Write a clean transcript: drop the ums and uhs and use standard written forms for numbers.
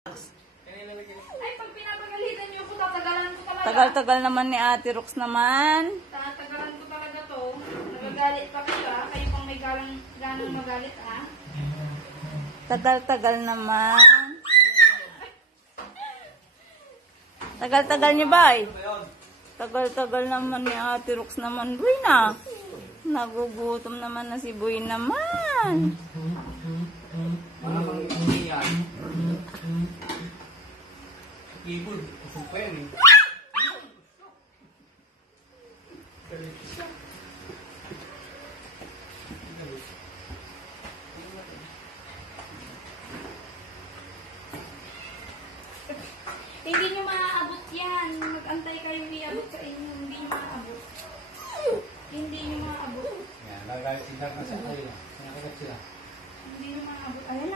Ay, pag pinapagalitan niyo po, tatagalan ko talaga. Tagal-tagal naman ni Ate Rox naman. Tatagalan ko talaga to. Nagagalit pa kayo ah. Kayo pang may ganang magalit ah. Tagal-tagal naman. Tagal-tagal niyo ba eh? Tagal-tagal naman ni Ate Rox naman. Buy na. Nagugutom naman na si Buy naman. Parang yan. Keyboard. Usog pa yan eh. Hindi nyo maaabot yan. Mag-antay kayo iabot sa inyo. Hindi nyo maaabot. Hindi nyo maaabot. Yan, nagagalit na sa kanila. Nakakat sila. Hindi nyo maaabot. Ayan